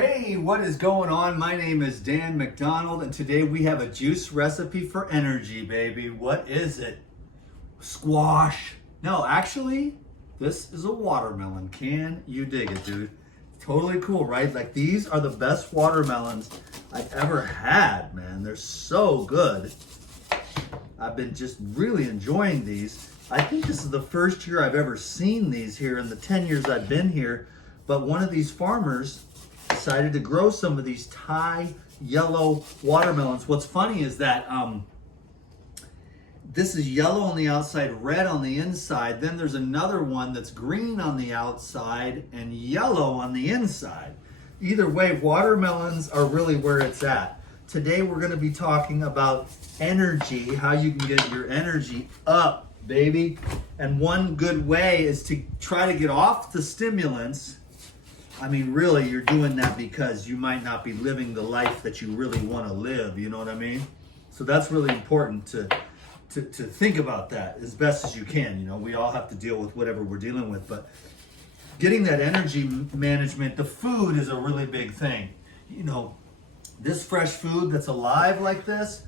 Hey, what is going on? My name is Dan McDonald, and today we have a juice recipe for energy, baby. What is it? Squash. No, actually, this is a watermelon. Can you dig it, dude? Totally cool, right? Like, these are the best watermelons I've ever had, man. They're so good. I've been just really enjoying these. I think this is the first year I've ever seen these here in the 10 years I've been here. But one of these farmers decided to grow some of these Thai yellow watermelons. What's funny is that this is yellow on the outside, red on the inside. Then there's another one that's green on the outside and yellow on the inside. Either way, watermelons are really where it's at. Today we're going to be talking about energy, how you can get your energy up, baby. And one good way is to try to get off the stimulants. I mean, really, you're doing that because you might not be living the life that you really want to live, you know what I mean? So that's really important to think about that as best as you can. You know, we all have to deal with whatever we're dealing with, but getting that energy management, the food is a really big thing. You know, this fresh food that's alive like this,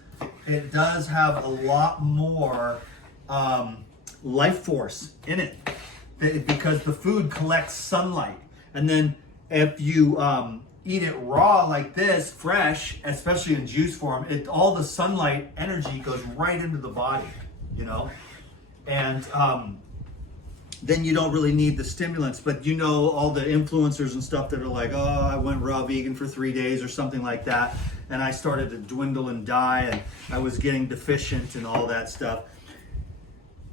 it does have a lot more life force in it because the food collects sunlight. And then if you eat it raw like this, fresh, especially in juice form, all the sunlight energy goes right into the body, you know? And then you don't really need the stimulants, but you know all the influencers and stuff that are like, oh, I went raw vegan for 3 days or something like that, and I started to dwindle and die, and I was getting deficient and all that stuff.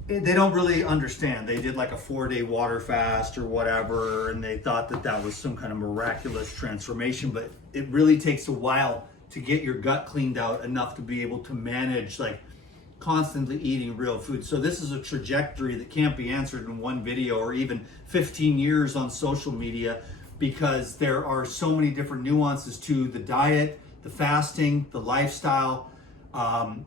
They don't really understand. They did like a 4-day water fast or whatever, and they thought that that was some kind of miraculous transformation, but it really takes a while to get your gut cleaned out enough to be able to manage like constantly eating real food. So this is a trajectory that can't be answered in one video or even 15 years on social media, because there are so many different nuances to the diet, the fasting, the lifestyle.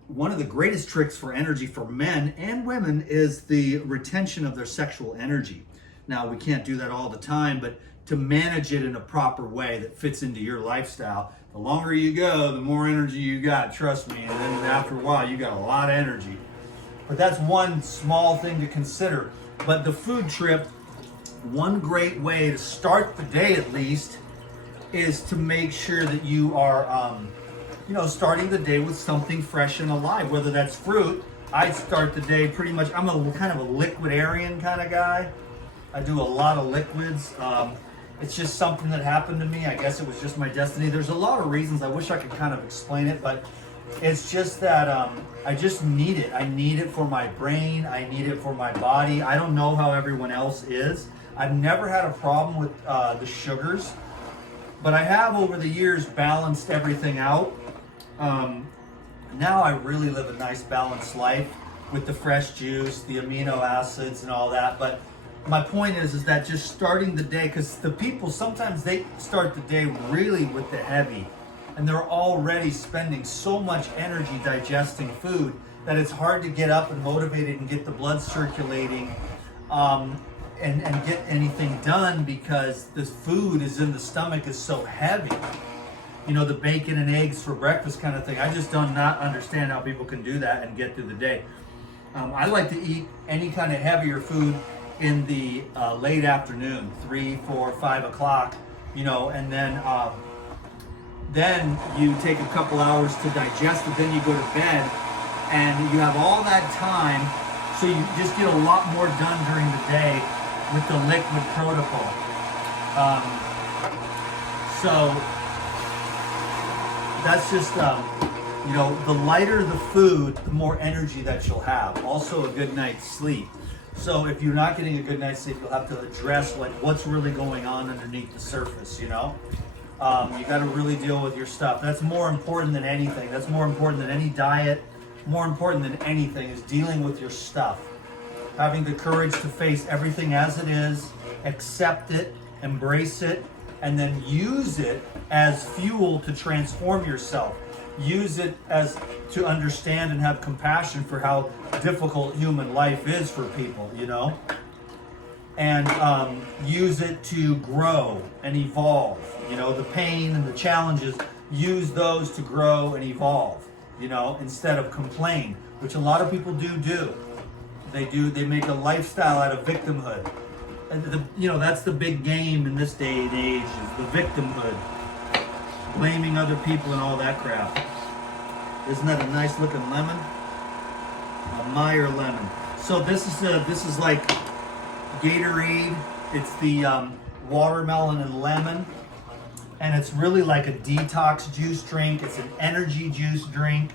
One of the greatest tricks for energy for men and women is the retention of their sexual energy. Now, we can't do that all the time, but to manage it in a proper way that fits into your lifestyle, the longer you go, the more energy you got, trust me. And then after a while, you got a lot of energy. But that's one small thing to consider. But the food trip, one great way to start the day at least, is to make sure that you are starting the day with something fresh and alive, whether that's fruit. I start the day pretty much, I'm a kind of a liquidarian kind of guy. I do a lot of liquids. It's just something that happened to me. I guess it was just my destiny. There's a lot of reasons. I wish I could kind of explain it, but it's just that I just need it. I need it for my brain. I need it for my body. I don't know how everyone else is. I've never had a problem with the sugars, but I have over the years balanced everything out. Now I really live a nice balanced life with the fresh juice, the amino acids and all that. But my point is that just starting the day, because the people, sometimes they start the day really with the heavy, and they're already spending so much energy digesting food that it's hard to get up and motivated and get the blood circulating and get anything done, because the food is in the stomach is so heavy. You know, the bacon and eggs for breakfast kind of thing. I just do not understand how people can do that and get through the day. I like to eat any kind of heavier food in the late afternoon, 3, 4, 5 o'clock, you know, and then you take a couple hours to digest it, then you go to bed, and you have all that time, so you just get a lot more done during the day with the liquid protocol. So that's just, the lighter the food, the more energy that you'll have. Also a good night's sleep. So if you're not getting a good night's sleep, you'll have to address like what's really going on underneath the surface, you know? You got to really deal with your stuff. That's more important than anything. That's more important than any diet. More important than anything is dealing with your stuff. Having the courage to face everything as it is, accept it, embrace it, and then use it as fuel to transform yourself. Use it as to understand and have compassion for how difficult human life is for people, you know? and use it to grow and evolve. You know, the pain and the challenges, use those to grow and evolve, you know, instead of complain, which a lot of people do. They make a lifestyle out of victimhood. And you know, that's the big game in this day and age, is the victimhood. Blaming other people and all that crap. Isn't that a nice looking lemon? A Meyer lemon. So this is like Gatorade. It's the watermelon and lemon, and it's really like a detox juice drink. It's an energy juice drink,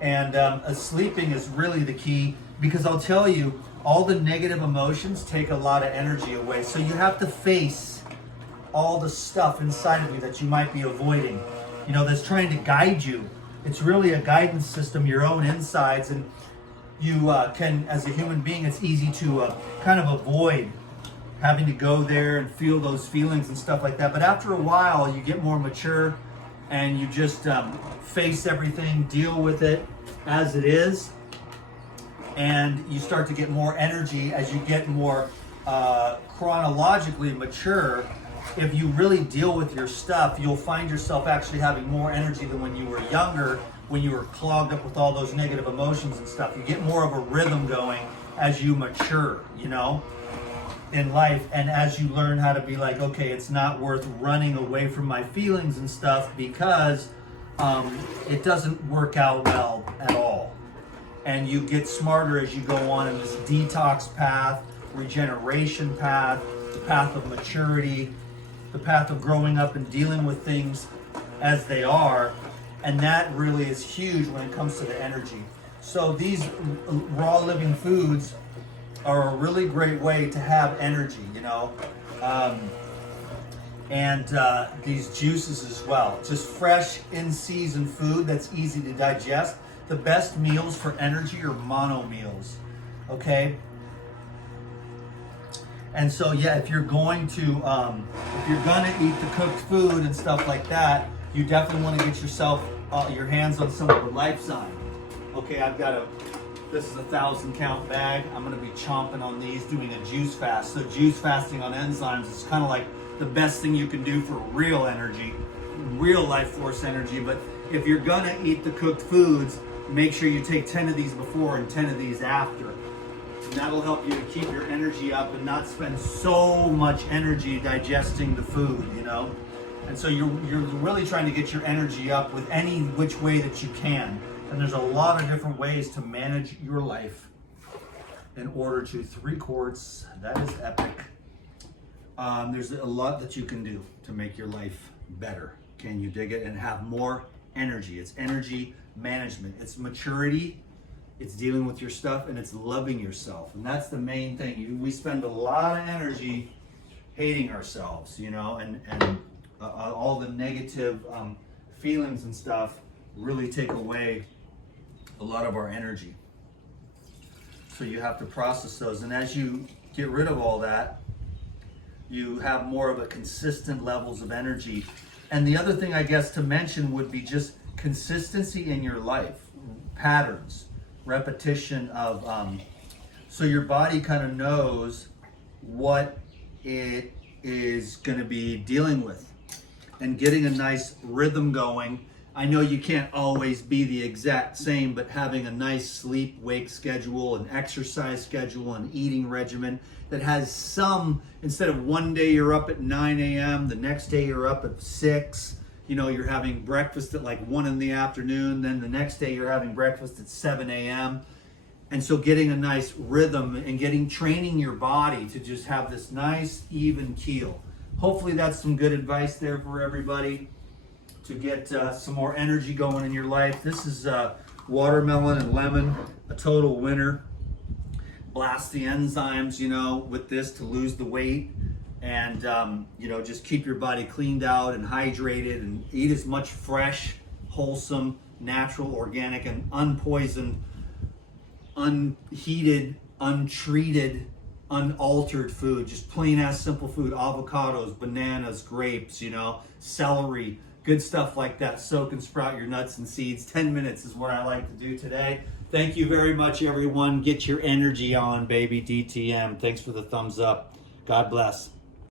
and sleeping is really the key, because I'll tell you, all the negative emotions take a lot of energy away. So you have to face all the stuff inside of you that you might be avoiding, you know, that's trying to guide you. It's really a guidance system, your own insides, and you can, as a human being, it's easy to kind of avoid having to go there and feel those feelings and stuff like that. But after a while, you get more mature, and you just face everything, deal with it as it is, and you start to get more energy as you get more chronologically mature. If you really deal with your stuff, you'll find yourself actually having more energy than when you were younger, when you were clogged up with all those negative emotions and stuff. You get more of a rhythm going as you mature, you know, in life. And as you learn how to be like, okay, it's not worth running away from my feelings and stuff, because it doesn't work out well at all. And you get smarter as you go on in this detox path, regeneration path, the path of maturity, the path of growing up and dealing with things as they are. And that really is huge when it comes to the energy. So these raw living foods are a really great way to have energy, you know. And these juices as well. Just fresh, in-season food that's easy to digest. The best meals for energy are mono meals, okay? And so, yeah, if you're going to eat the cooked food and stuff like that, you definitely want to get yourself your hands on some of the Lifezyme. Okay, this is a 1,000 count bag. I'm going to be chomping on these, doing a juice fast. So juice fasting on enzymes is kind of like the best thing you can do for real energy, real life force energy. But if you're going to eat the cooked foods, make sure you take 10 of these before and 10 of these after. And that'll help you to keep your energy up and not spend so much energy digesting the food, you know? And so you're really trying to get your energy up with any which way that you can. And there's a lot of different ways to manage your life in order to 3 quarts. That is epic. There's a lot that you can do to make your life better. Can you dig it? And have more energy. It's energy management. It's maturity. It's dealing with your stuff, and it's loving yourself. And that's the main thing. We spend a lot of energy hating ourselves, you know, and all the negative feelings and stuff really take away a lot of our energy. So you have to process those. And as you get rid of all that, you have more of a consistent levels of energy. And the other thing I guess to mention would be just consistency in your life, patterns, repetition of, so your body kind of knows what it is going to be dealing with, and getting a nice rhythm going. I know you can't always be the exact same, but having a nice sleep-wake schedule, an exercise schedule, an eating regimen that has some, instead of one day you're up at 9 a.m., the next day you're up at 6, you know, you're having breakfast at like 1 in the afternoon, then the next day you're having breakfast at 7 a.m. And so getting a nice rhythm and training your body to just have this nice, even keel. Hopefully that's some good advice there for everybody to get some more energy going in your life. This is watermelon and lemon, a total winner. Blast the enzymes, you know, with this to lose the weight, and you know, just keep your body cleaned out and hydrated, and eat as much fresh, wholesome, natural, organic, and unpoisoned, unheated, untreated, unaltered food. Just plain ass simple food. Avocados, bananas, grapes, you know, celery, good stuff like that. Soak and sprout your nuts and seeds. 10 minutes is what I like to do today. Thank you very much, everyone. Get your energy on, baby. DTM. Thanks for the thumbs up. God bless.